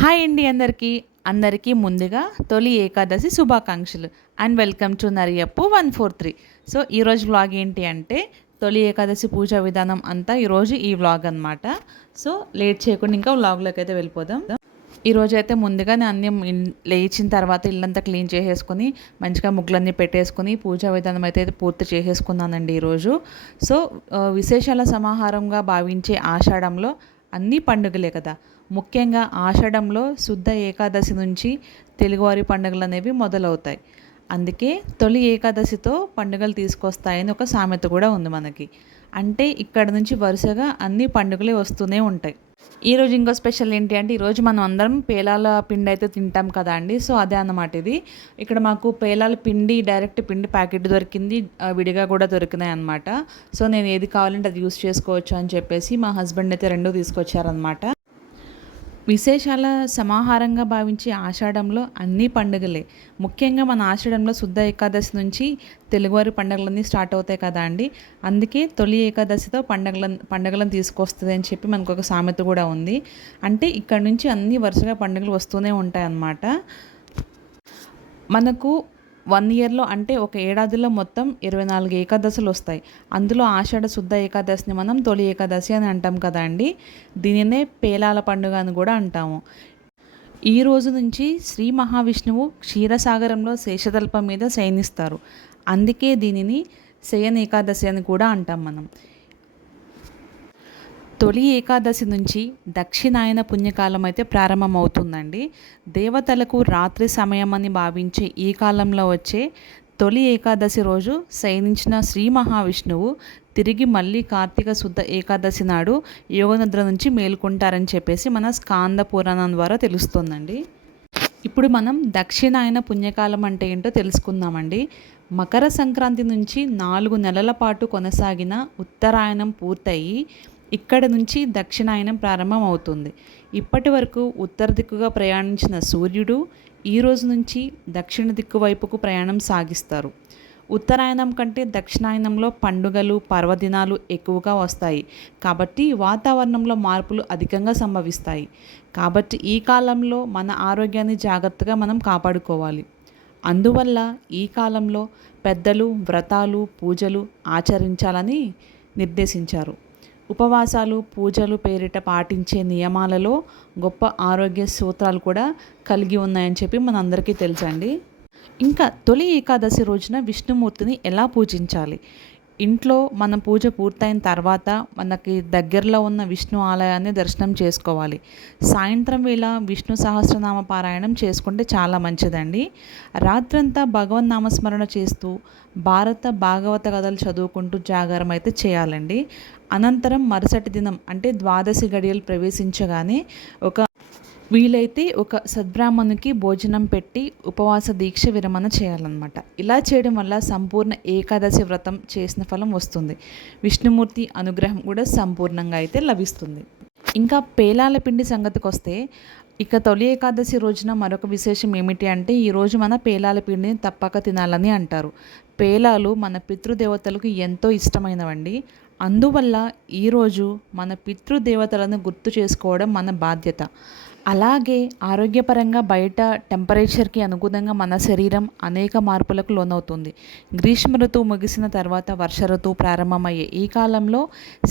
Hi అండి అందరికీ ముందుగా తొలి ఏకాదశి శుభాకాంక్షలు అండ్ వెల్కమ్ టు నరియప్పు 143. సో ఈరోజు వ్లాగ్ ఏంటి అంటే తొలి ఏకాదశి పూజా విధానం అంతా ఈరోజు ఈ వ్లాగ్ అనమాట. సో లేట్ చేయకుండా ఇంకా వ్లాగ్లోకి అయితే వెళ్ళిపోదాం. ఈరోజు అయితే ముందుగా నేను అన్నీ లేచిన తర్వాత ఇల్లంతా క్లీన్ చేసేసుకొని మంచిగా ముగ్గులన్నీ పెట్టేసుకొని పూజా విధానం అయితే పూర్తి చేసేసుకున్నానండి ఈరోజు. సో విశేషాల సమాహారంగా భావించే ఆషాఢంలో అన్ని పండుగలే కదా. ముఖ్యంగా ఆషాఢంలో శుద్ధ ఏకాదశి నుంచి తెలుగువారి పండుగలు అనేవి మొదలవుతాయి. అందుకే తొలి ఏకాదశితో పండుగలు తీసుకొస్తాయని ఒక సామెత కూడా ఉంది మనకి. అంటే ఇక్కడ నుంచి వరుసగా అన్ని పండుగలే వస్తూనే ఉంటాయి. ఈరోజు ఇంకో స్పెషల్ ఏంటి అంటే ఈరోజు మనం అందరం పేలాల పిండి అయితే తింటాం కదా అండి. సో అదే అన్నమాట ఇది. ఇక్కడ మాకు పేలాల పిండి డైరెక్ట్ పిండి ప్యాకెట్ దొరికింది, విడిగా కూడా దొరికినాయి అనమాట. సో నేను ఏది కావాలంటే అది యూస్ చేసుకోవచ్చు అని చెప్పేసి మా హస్బెండ్ అయితే రెండు తీసుకొచ్చారనమాట. విశేషాల సమాహారంగా భావించే ఆషాఢంలో అన్ని పండుగలే. ముఖ్యంగా మన ఆషాఢంలో శుద్ధ ఏకాదశి నుంచి తెలుగువారి పండుగలన్నీ స్టార్ట్ అవుతాయి కదా అండి. అందుకే తొలి ఏకాదశితో పండుగలను తీసుకొస్తుంది అని చెప్పి మనకు ఒక సామెత కూడా ఉంది. అంటే ఇక్కడ నుంచి అన్ని వరుసగా పండుగలు వస్తూనే ఉంటాయి అన్నమాట. మనకు 1 ఇయర్లో అంటే ఒక ఏడాదిలో మొత్తం 24 ఏకాదశులు వస్తాయి. అందులో ఆషాఢ శుద్ధ ఏకాదశిని మనం తొలి ఏకాదశి అని అంటాం కదా అండి. దీనినే పేలాల పండుగ అని కూడా అంటాము. ఈ రోజు నుంచి శ్రీ మహావిష్ణువు క్షీరసాగరంలో శేషతల్పం మీద శయనిస్తారు. అందుకే దీనిని శయన ఏకాదశి అని కూడా అంటాం మనం. తొలి ఏకాదశి నుంచి దక్షిణాయన పుణ్యకాలం అయితే ప్రారంభమవుతుందండి. దేవతలకు రాత్రి సమయం అని భావించే ఈ కాలంలో వచ్చే తొలి ఏకాదశి రోజు శయనించిన శ్రీ మహావిష్ణువు తిరిగి మళ్ళీ కార్తీక శుద్ధ ఏకాదశి నాడు యోగనిద్ర నుంచి మేలుకుంటారని చెప్పేసి మన స్కాంద పురాణం ద్వారా తెలుస్తుందండి. ఇప్పుడు మనం దక్షిణాయన పుణ్యకాలం అంటే ఏంటో తెలుసుకుందామండి. మకర సంక్రాంతి నుంచి 4 నెలల పాటు కొనసాగిన ఉత్తరాయణం పూర్తయి ఇక్కడ నుంచి దక్షిణాయనం ప్రారంభం అవుతుంది. ఇప్పటి వరకు ఉత్తర దిక్కుగా ప్రయాణించిన సూర్యుడు ఈ రోజు నుంచి దక్షిణ దిక్కు వైపుకు ప్రయాణం సాగిస్తారు. ఉత్తరాయణం కంటే దక్షిణాయనంలో పండుగలు పర్వదినాలు ఎక్కువగా వస్తాయి కాబట్టి వాతావరణంలో మార్పులు అధికంగా సంభవిస్తాయి. కాబట్టి ఈ కాలంలో మన ఆరోగ్యాన్ని జాగ్రత్తగా మనం కాపాడుకోవాలి. అందువల్ల ఈ కాలంలో పెద్దలు వ్రతాలు పూజలు ఆచరించాలని నిర్దేశించారు. ఉపవాసాలు పూజలు పేరిట పాటించే నియమాలలో గొప్ప ఆరోగ్య సూత్రాలు కూడా కలిగి ఉన్నాయని చెప్పి మనందరికీ తెలుసండి. ఇంకా తొలి ఏకాదశి రోజున విష్ణుమూర్తిని ఎలా పూజించాలి? ఇంట్లో మన పూజ పూర్తయిన తర్వాత మనకి దగ్గరలో ఉన్న విష్ణు ఆలయాన్ని దర్శనం చేసుకోవాలి. సాయంత్రం వేళ విష్ణు సహస్రనామ పారాయణం చేసుకుంటే చాలా మంచిదండి. రాత్రంతా భగవన్ నామస్మరణ చేస్తూ భారత భాగవత కథలు చదువుకుంటూ జాగారం అయితే చేయాలండి. అనంతరం మరుసటి దినం అంటే ద్వాదశి గడియలు ప్రవేశించగానే వీలైతే ఒక సద్బ్రాహ్మణునికి భోజనం పెట్టి ఉపవాస దీక్ష విరమణ చేయాలన్నమాట. ఇలా చేయడం వల్ల సంపూర్ణ ఏకాదశి వ్రతం చేసిన ఫలం వస్తుంది. విష్ణుమూర్తి అనుగ్రహం కూడా సంపూర్ణంగా అయితే లభిస్తుంది. ఇంకా పేలాల పిండి సంగతికి వస్తే ఇక తొలి ఏకాదశి రోజున మరొక విశేషం ఏమిటి అంటే ఈరోజు మన పేలాల పిండిని తప్పక తినాలని అంటారు. పేలాలు మన పితృదేవతలకు ఎంతో ఇష్టమైనవండి. అందువల్ల ఈరోజు మన పితృదేవతలను గుర్తు చేసుకోవడం మన బాధ్యత. అలాగే ఆరోగ్యపరంగా బయట టెంపరేచర్కి అనుగుణంగా మన శరీరం అనేక మార్పులకు లోనవుతుంది. గ్రీష్మ ఋతువు ముగిసిన తర్వాత వర్ష ఋతువు ప్రారంభమయ్యే ఈ కాలంలో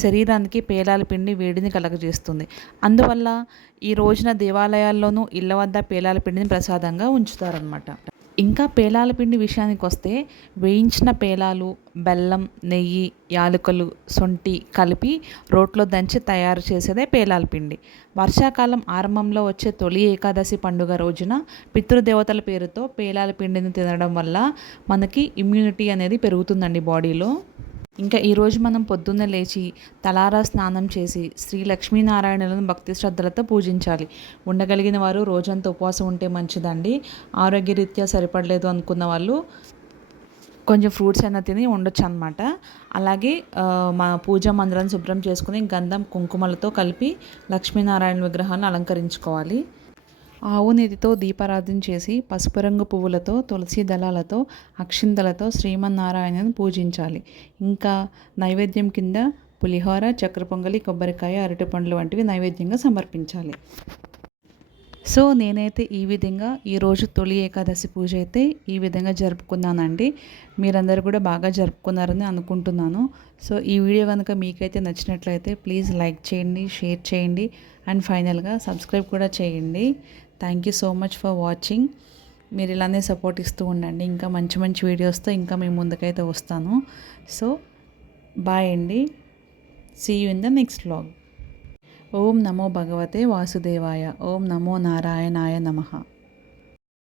శరీరానికి పేలాల పిండి వేడిని కలగజేస్తుంది. అందువల్ల ఈ రోజున దేవాలయాల్లోనూ ఇళ్ల వద్ద పేలాల పిండిని ప్రసాదంగా ఉంచుతారనమాట. ఇంకా పేలాల పిండి విషయానికి వస్తే వేయించిన పేలాలు బెల్లం నెయ్యి యాలకులు శొంఠి కలిపి రోట్లో దంచి తయారు చేసేదే పేలాల పిండి. వర్షాకాలం ఆరంభంలో వచ్చే తొలి ఏకాదశి పండుగ రోజున పితృదేవతల పేరుతో పేలాల పిండిని తినడం వల్ల మనకి ఇమ్యూనిటీ అనేది పెరుగుతుందండి బాడీలో. ఇంకా ఈరోజు మనం పొద్దున్నే లేచి తలారా స్నానం చేసి శ్రీ లక్ష్మీనారాయణులను భక్తి శ్రద్ధలతో పూజించాలి. ఉండగలిగిన వారు రోజంతా ఉపవాసం ఉంటే మంచిదండి. ఆరోగ్యరీత్యా సరిపడలేదు అనుకున్న వాళ్ళు కొంచెం ఫ్రూట్స్ అయినా తిని ఉండొచ్చు అనమాట. అలాగే మా పూజా మందిరాన్ని శుభ్రం చేసుకుని గంధం కుంకుమలతో కలిపి లక్ష్మీనారాయణ విగ్రహాన్ని అలంకరించుకోవాలి. ఆవు నెయ్యితో దీపారాధన చేసి పసుపు రంగు పువ్వులతో తులసి దళాలతో అక్షింతలతో శ్రీమన్నారాయణను పూజించాలి. ఇంకా నైవేద్యం కింద పులిహోర చక్కెర పొంగలి కొబ్బరికాయ అరటిపండ్లు వంటివి నైవేద్యంగా సమర్పించాలి. సో నేనైతే ఈ విధంగా ఈరోజు తొలి ఏకాదశి పూజ అయితే ఈ విధంగా జరుపుకున్నానండి. మీరందరూ కూడా బాగా జరుపుకున్నారని అనుకుంటున్నాను. సో ఈ వీడియో కనుక మీకైతే నచ్చినట్లయితే ప్లీజ్ లైక్ చేయండి, షేర్ చేయండి అండ్ ఫైనల్గా సబ్స్క్రైబ్ కూడా చేయండి. Thank you so much for watching. మీరు ఇలానే సపోర్ట్ ఇస్తూ ఉండండి. ఇంకా మంచి మంచి వీడియోస్తో ఇంకా మీ ముందుకైతే వస్తాను. సో బాయ్ అండి. See you in the next vlog. ఓం నమో భగవతే వాసుదేవాయ. ఓం నమో నారాయణాయ నమః.